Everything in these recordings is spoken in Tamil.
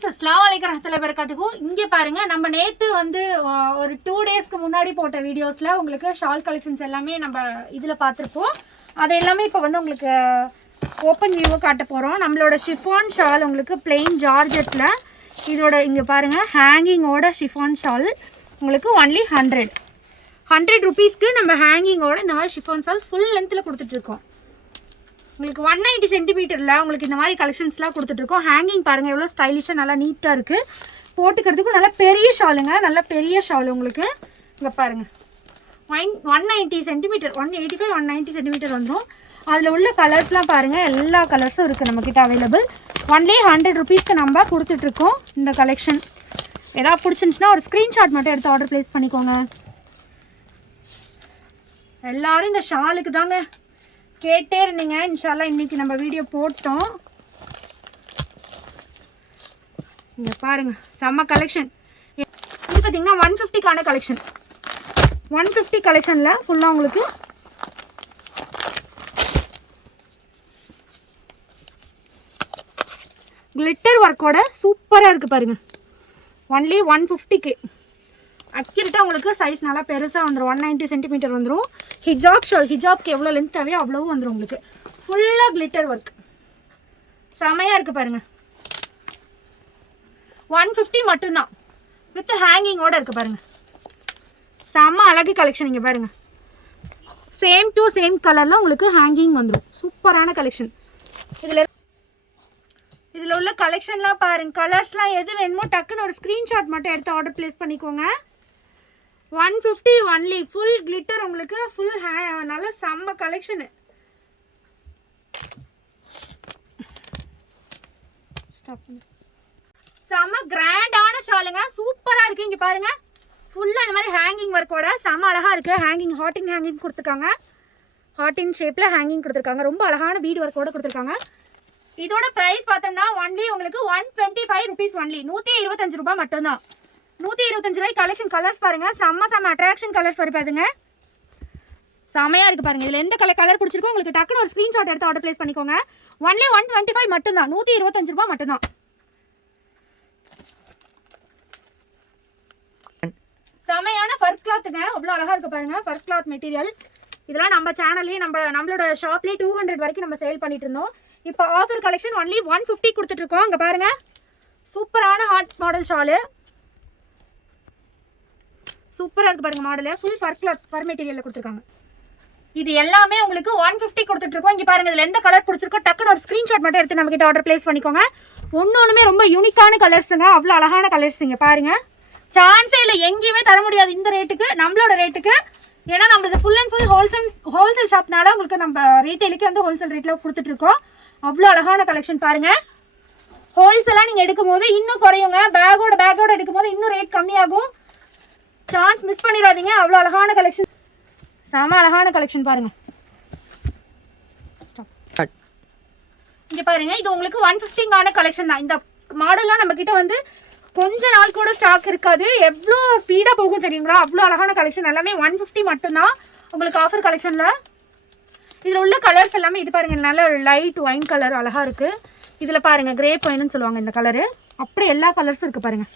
ஃப்ரெண்ட்ஸ், அஸ்ஸலாமு அலைக்கும் வரஹ்மத்துல்லாஹி வபரகாத்துஹு. இங்கே பாருங்க, நம்ம நேற்று வந்து ஒரு 2 டேஸ்க்கு முன்னாடி போட்ட வீடியோஸில் உங்களுக்கு ஷால் கலெக்ஷன்ஸ் எல்லாமே நம்ம இதில் பார்த்துருப்போம். அது எல்லாமே இப்போ வந்து உங்களுக்கு ஓப்பன் வியூவை காட்ட போகிறோம். நம்மளோட ஷிஃபான் ஷால் உங்களுக்கு பிளெயின் ஜார்ஜெட்டில் இதோட இங்கே பாருங்கள் ஹேங்கிங்கோட ஷிஃபான் ஷால் உங்களுக்கு ஒன்லி 100 ருபீஸ்க்கு நம்ம ஹேங்கிங்கோட இந்த மாதிரி ஷிஃபான் ஷால் ஃபுல் லென்த்தில் கொடுத்துட்ருக்கோம். உங்களுக்கு 190 சென்டிமீட்டரில் உங்களுக்கு இந்த மாதிரி கலெக்ஷன்ஸ்லாம் கொடுத்துட்ருக்கோம். ஹேங்கிங் பாருங்கள் எவ்வளோ ஸ்டைலிஷாக நல்லா நீட்டாக இருக்குது. போட்டுக்கிறதுக்கும் நல்லா பெரிய ஷாலுங்க, நல்லா பெரிய ஷால் உங்களுக்கு. இங்கே பாருங்கள் 190 சென்டிமீட்டர் 185 190 சென்டிமீட்டர் வந்துடும். அதில் உள்ள கலர்ஸ்லாம் பாருங்கள், எல்லா கலர்ஸும் இருக்குது நம்மக்கிட்ட அவைலபிள். ஒன்லி 100 ருபீஸ்க்கு நம்ம கொடுத்துட்ருக்கோம் இந்த கலெக்ஷன். ஏதாவது பிடிச்சிருந்துச்சுன்னா ஒரு ஸ்க்ரீன்ஷாட் மட்டும் எடுத்து ஆர்டர் ப்ளேஸ் பண்ணிக்கோங்க. எல்லோரும் இந்த ஷாலுக்கு தாங்க கேட்டே இருந்தீங்க. இன்ஷால்லா இன்றைக்கி நம்ம வீடியோ போட்டோம். இங்கே பாருங்கள் செம்ம கலெக்ஷன். இது பார்த்திங்கன்னா 150க்கான கலெக்ஷன். 150 கலெக்ஷனில் ஃபுல்லாக உங்களுக்கு கிளிட்டர் ஒர்க்கோட சூப்பராக இருக்குது பாருங்கள். ஒன்லி 150க்கு அக்யூரேட்டாக உங்களுக்கு சைஸ் நல்லா பெருசாக வந்துடும். 190 சென்டிமீட்டர் வந்துடும். ஹிஜாப் ஷால், ஹிஜாப்க்கு எவ்வளோ லென்த் தேவையோ அவ்வளோவும் வந்துடும் உங்களுக்கு. ஃபுல்லாக கிளிட்டர் ஒர்க் செமையாக இருக்குது பாருங்கள். 150 மட்டும்தான் வித் ஹேங்கிங்கோடு இருக்குது பாருங்கள். செம்ம அழகு கலெக்ஷன். இங்கே பாருங்கள் சேம் டு சேம் கலரில் உங்களுக்கு ஹேங்கிங் வந்துடும். சூப்பரான கலெக்ஷன். இதில் உள்ள கலெக்ஷன்லாம் பாருங்கள். கலர்ஸ்லாம் எது வேணுமோ டக்குன்னு ஒரு ஸ்க்ரீன்ஷாட் மட்டும் எடுத்து ஆர்டர் ப்ளேஸ் பண்ணிக்கோங்க. 150 ஒன்லி. ஃபுல் கிளிட்டர் உங்களுக்கு ஃபுல் நல்ல செம்ம கலெக்ஷனு. செம்ம கிராண்டான ஷாலுங்க, சூப்பராக இருக்குது. இங்கே பாருங்கள் ஃபுல்லாக இந்த மாதிரி ஹேங்கிங் ஒர்க்கோட செம்ம அழகாக இருக்குது. ஹேங்கிங் ஹாட்டின் ஹேங்கிங் கொடுத்துருக்காங்க. ஹாட்டின் ஷேப்பில் ஹேங்கிங் கொடுத்துருக்காங்க. ரொம்ப அழகான பீட் ஒர்க்கோட கொடுத்துருக்காங்க. இதோட ப்ரைஸ் பார்த்தோம்னா ஒன்லி உங்களுக்கு 125 ருபீஸ் ஒன்லி. 125 ரூபாய் மட்டும்தான். 125 ரூபாய் கலெக்ஷன். கலர்ஸ் பாருங்கள் செம்ம அட்ராக்ஷன் கலர்ஸ் வருதுங்க. செம்மையாக இருக்குது பாருங்கள். இதில் எந்த கலர் பிடிச்சிருக்கோ உங்களுக்கு டக்குன்னு ஒரு ஸ்க்ரீன்ஷாட் எடுத்து ஆர்டர் ப்ளேஸ் பண்ணிக்கோங்க. ஒன்லி 125 மட்டும்தான். 125 ரூபாய் மட்டும்தான். செமையான ஃபர் கிளாத்துங்க, அவ்வளோ அழகாக இருக்குது பாருங்கள். ஃபர் கிளாத் மெட்டீரியல் இதெல்லாம் நம்ம சேனல்லேயே நம்மளோட ஷாப்லேயே 200 வரைக்கும் நம்ம சேல் பண்ணிட்டு இருந்தோம். இப்போ ஆஃபர் கலெக்ஷன் ஒன்லி 150 கொடுத்துட்ருக்கோம். அங்கே பாருங்கள் சூப்பரான ஹாட் மாடல் ஷாலு. சூப்பராக இருக்குது பாருங்கள் மாடலு. ஃபுல் ஃபர் கிளாத் ஃபர் மெட்டீரியலில் கொடுத்துருக்காங்க. இது எல்லாமே உங்களுக்கு 150 கொடுத்துட்ருக்கோம். இங்கே பாருங்கள் இதில் எந்த கலர் பிடிச்சிருக்கோ டக்குன்னு ஒரு ஸ்க்ரீன்ஷாட் மட்டும் எடுத்து நம்மக்கிட்ட ஆர்டர் ப்ளேஸ் பண்ணிக்கோங்க. ஒன்றுமே ரொம்ப யூனிக்கான கலர்ஸுங்க, அவ்வளோ அழகான கலர்ஸ். இங்கே பாருங்கள் சான்ஸே இல்லை, எங்கேயுமே தர முடியாது இந்த ரேட்டுக்கு, நம்மளோட ரேட்டுக்கு. ஏன்னா நம்மளது ஃபுல் அண்ட் ஃபுல் ஹோல்சேல் ஷாப்னால உங்களுக்கு நம்ம ரீட்டைலுக்கு வந்து ஹோல்சேல் ரேட்டில் கொடுத்துட்ருக்கோம். அவ்வளோ அழகான கலெக்ஷன் பாருங்கள். ஹோல்சேலாக நீங்கள் எடுக்கும் போது இன்னும் குறையுங்க. பேக்கோட எடுக்கும் போது இன்னும் ரேட் கம்மியாகும். சான்ஸ் மிஸ் பண்ணிடாதீங்க. அவ்வளோ அழகான கலெக்ஷன், செம அழகான கலெக்ஷன் பாருங்கள். இங்கே பாருங்கள் இது உங்களுக்கு 150க்கான கலெக்ஷன் தான். இந்த மாடல்லாம் நம்மக்கிட்ட வந்து கொஞ்ச நாள் கூட ஸ்டாக் இருக்காது. எவ்வளோ ஸ்பீடாக போகும் தெரியுங்களா? அவ்வளோ அழகான கலெக்ஷன் எல்லாமே 150 மட்டும்தான் உங்களுக்கு ஆஃபர் கலெக்ஷனில். இதில் உள்ள கலர்ஸ் எல்லாமே இது பாருங்கள் நல்ல லைட் ஒயின் கலர் அழகாக இருக்குது. இதில் பாருங்கள் கிரேப் ஒயின்னு சொல்லுவாங்க இந்த கலரு. அப்படி எல்லா கலர்ஸும் இருக்குது பாருங்கள்.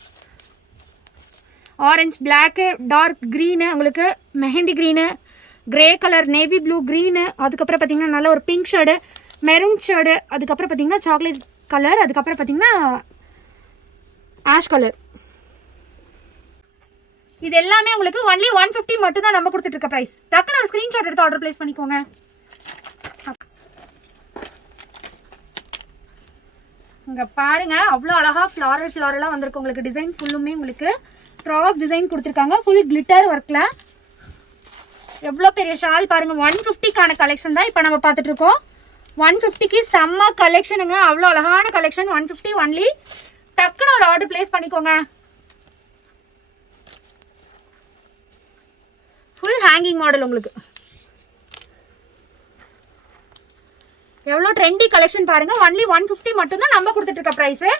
ஆரஞ்சு, பிளாக்கு, டார்க் க்ரீனு, உங்களுக்கு mehndi green, grey colour, navy blue, green, அதுக்கப்புறம் பார்த்திங்கன்னா நல்ல ஒரு பிங்க் ஷேடு, மெரூன் ஷேடு, அதுக்கப்புறம் பார்த்திங்கன்னா சாக்லேட் கலர், அதுக்கப்புறம் பார்த்திங்கன்னா ஆஷ் கலர். இது எல்லாமே உங்களுக்கு ஒன்லி 150 மட்டும் தான் நம்ம கொடுத்துட்டு இருக்க ப்ரைஸ். டக்குன்னு ஒரு ஸ்க்ரீன்ஷாட் எடுத்து ஆர்டர் ப்ளேஸ் பண்ணிக்கோங்க. இங்கே பாருங்க அவ்வளோ அழகாக ஃப்ளாரலாக வந்திருக்கு உங்களுக்கு. டிசைன் ஃபுல்லுமே உங்களுக்கு க்ராஸ் டிசைன் கொடுத்துருக்காங்க. ஃபுல் கிளிட்டர் ஒர்க்கில் எவ்வளோ பெரிய ஷால் பாருங்கள். 150க்கான கலெக்ஷன் தான் இப்போ நம்ம பார்த்துட்ருக்கோம். 150க்கு செம்ம கலெக்ஷனுங்க, அவ்வளோ அழகான கலெக்ஷன். 150 ஒன்லி. டக்குன்னு ஒரு ஆர்டர் ப்ளேஸ் பண்ணிக்கோங்க. ஃபுல் ஹேங்கிங் மாடல் உங்களுக்கு. எவ்வளோ ட்ரெண்டி கலெக்ஷன் பாருங்கள். ஒன்லி 150 மட்டும்தான் நம்ம கொடுத்துட்டு இருக்க ப்ரைஸு.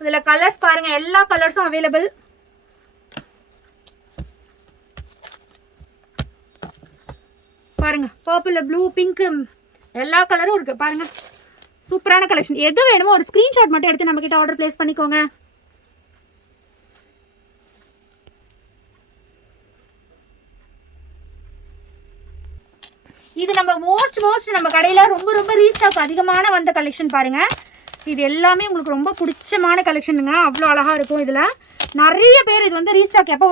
இதில் கலர்ஸ் பாருங்கள், எல்லா கலர்ஸும் அவைலபிள். பாருங்கள் பர்பிள், ப்ளூ, பிங்க்கு எல்லா கலரும் இருக்குது பாருங்கள். சூப்பரான கலெக்ஷன். எது வேணுமோ ஒரு ஸ்க்ரீன்ஷாட் மட்டும் எடுத்து நம்ம கிட்ட ஆர்டர் பிளேஸ் பண்ணிக்கோங்க. இது நம்ம மோஸ்ட் நம்ம கடையில் ரொம்ப ரீஸ்டாக் அதிகமான வந்த கலெக்ஷன் பாருங்கள். இது எல்லாமே உங்களுக்கு ரொம்ப பிடிச்சமான கலெக்ஷனுங்க. அவ்வளோ அழகாக இருக்கும். இதில் நிறைய பேர் இது வந்து ரீஸ்டாக் எப்போ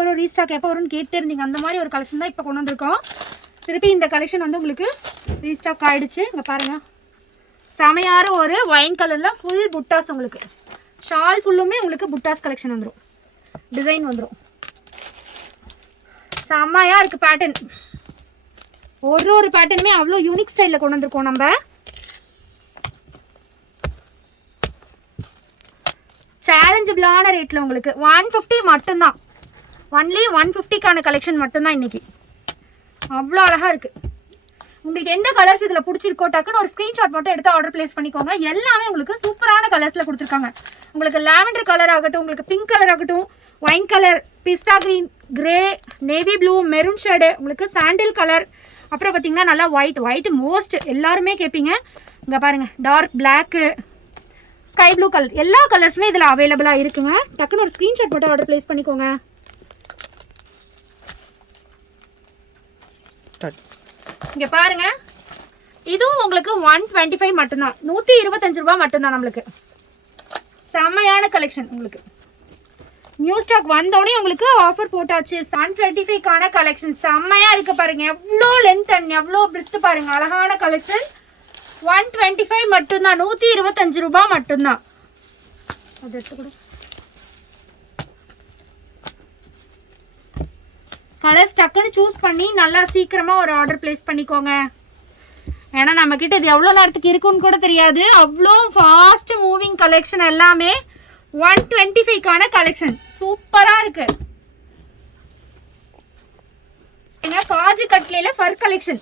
வரும்னு கேட்டு இருந்தீங்க. அந்த மாதிரி ஒரு கலெக்ஷன் தான் இப்போ கொண்டு வந்திருக்கோம். திருப்பி இந்த கலெக்ஷன் வந்து உங்களுக்கு ரீஸ்டாக் ஆகிடுச்சு. இங்கே பாருங்கள், செமையான ஒரு ஒயின் கலரில் ஃபுல் புட்டாஸ். உங்களுக்கு ஷால் ஃபுல்லுமே உங்களுக்கு புட்டாஸ் கலெக்ஷன் வந்துடும், டிசைன் வந்துடும். செம்மையாக இருக்குது பேட்டர்ன். ஒரு பேட்டர்னுமே அவ்வளோ யூனிக் ஸ்டைலில் கொண்டு வந்திருக்கோம் நம்ம. சேலஞ்சபிளான ரேட்டில் உங்களுக்கு 150 மட்டும்தான். ஒன்லி 150க்கான கலெக்ஷன் மட்டும்தான் இன்றைக்கி. அவ்வளோ அழகாக இருக்குது. உங்களுக்கு எந்த கலர்ஸ் இதில் பிடிச்சிருக்கோ டக்குன்னு ஒரு ஸ்க்ரீன்ஷாட் மட்டும் எடுத்து ஆர்டர் ப்ளேஸ் பண்ணிக்கோங்க. எல்லாமே உங்களுக்கு சூப்பரான கலர்ஸில் கொடுத்துருக்காங்க. உங்களுக்கு லாவெண்டர் கலர் ஆகட்டும், உங்களுக்கு பிங்க் கலர் ஆகட்டும், wine colour, pista green, grey, navy blue, maroon shade, உங்களுக்கு சாண்டில் கலர், அப்புறம் பார்த்தீங்கன்னா நல்லா ஒயிட் மோஸ்ட் எல்லாருமே கேட்பீங்க. இங்கே பாருங்கள், dark black, sky blue colour, எல்லா கலர்ஸுமே இதில் அவைலபிளாக இருக்குங்க. டக்குன்னு ஒரு ஸ்க்ரீன்ஷாட் மட்டும் ஆர்டர் ப்ளேஸ் பண்ணிக்கோங்க. இங்கே பாருங்கள், இதுவும் உங்களுக்கு 125 மட்டும்தான், 125 ரூபா மட்டும்தான். நம்மளுக்கு செம்மையான கலெக்ஷன். உங்களுக்கு நியூ ஸ்டாக் வந்தோடனே உங்களுக்கு ஆஃபர் போட்டாச்சு. 125க்கான கலெக்ஷன் செம்மையாக இருக்குது பாருங்கள். எவ்வளோ லென்த் அண்ட் எவ்வளோ பிரித்து பாருங்கள். அழகான கலெக்ஷன். 125 மட்டும்தான், 125 ரூபா மட்டும்தான். அது எடுத்துக்கூட கலர்ஸ் டக்குன்னு சூஸ் பண்ணி நல்லா சீக்கிரமாக ஒரு ஆர்டர் ப்ளேஸ் பண்ணிக்கோங்க. ஏன்னா நம்மக்கிட்ட இது எவ்வளோ நேரத்துக்கு இருக்குன்னு கூட தெரியாது. அவ்வளோ ஃபாஸ்ட் மூவிங் கலெக்ஷன் எல்லாமே. 125க்கான கலெக்ஷன் சூப்பராக இருக்குது. காஜு கட்லேல ஃபர் கலெக்ஷன்.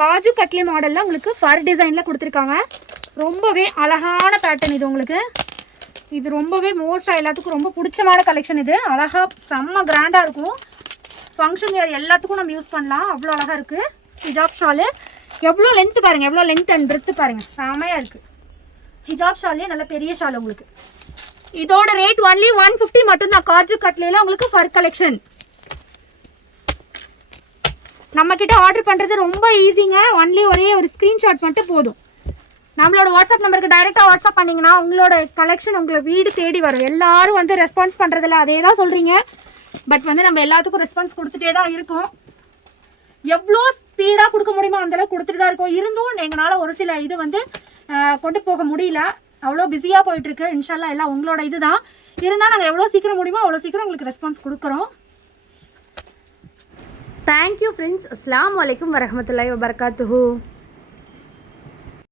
காஜு கட்லி மாடலில் உங்களுக்கு ஃபர் டிசைனில் கொடுத்துருக்காங்க. ரொம்பவே அழகான பேட்டர்ன் இது. உங்களுக்கு இது ரொம்பவே மோஸ்ட்டாக எல்லாத்துக்கும் ரொம்ப பிடிச்சமான கலெக்ஷன். இது அழகாக செம்ம கிராண்டாக இருக்கும். ஃபங்க்ஷன் வேர் எல்லாத்துக்கும் நம்ம யூஸ் பண்ணலாம். அவ்வளோ அழகாக இருக்குது. ஹிஜாப் ஷாலு எவ்வளோ லென்த்து பாருங்கள், எவ்வளோ லென்த் அண்ட் பிரெத்து பாருங்கள், செமையாக இருக்குது. ஹிஜாப் ஷாலே நல்ல பெரிய ஷால். உங்களுக்கு இதோட ரேட் ஒன்லி 150 மட்டும்தான். காஜு கட்லேல உங்களுக்கு ஃபர் கலெக்ஷன். நம்மக்கிட்ட ஆர்டர் பண்ணுறது ரொம்ப ஈஸிங்க. ஒன்லி ஒரே ஒரு ஸ்க்ரீன்ஷாட் மட்டும் போதும். நம்மளோட வாட்ஸ்அப் நம்பருக்கு டைரெக்டாக வாட்ஸ்அப் பண்ணிங்கன்னா உங்களோட கலெக்ஷன் உங்களை வீடு தேடி வரும். எல்லோரும் வந்து ரெஸ்பான்ஸ் பண்ணுறதில்ல, அதே தான் சொல்கிறீங்க. பட் வந்து நம்ம எல்லாத்துக்கும் ரெஸ்பான்ஸ் கொடுத்துட்டே தான் இருக்கோம். எவ்வளோ ஸ்பீடாக கொடுக்க முடியுமோ அந்தளவுக்கு கொடுத்துட்டு தான் இருக்கோம். இருந்தும் எங்களால் ஒரு சில இது வந்து கொண்டு போக முடியல. அவ்வளோ பிஸியாக போயிட்டுருக்கு. இன்ஷால்லா எல்லாம் உங்களோட இது தான். இருந்தால் நாங்கள் எவ்வளோ சீக்கிரம் முடியுமோ அவ்வளோ சீக்கிரம் உங்களுக்கு ரெஸ்பான்ஸ் கொடுக்குறோம். Thank you friends. அஸ்ஸலாமு அலைக்கும் வரஹ்மத்துல்லாஹி வபரகாத்துஹு.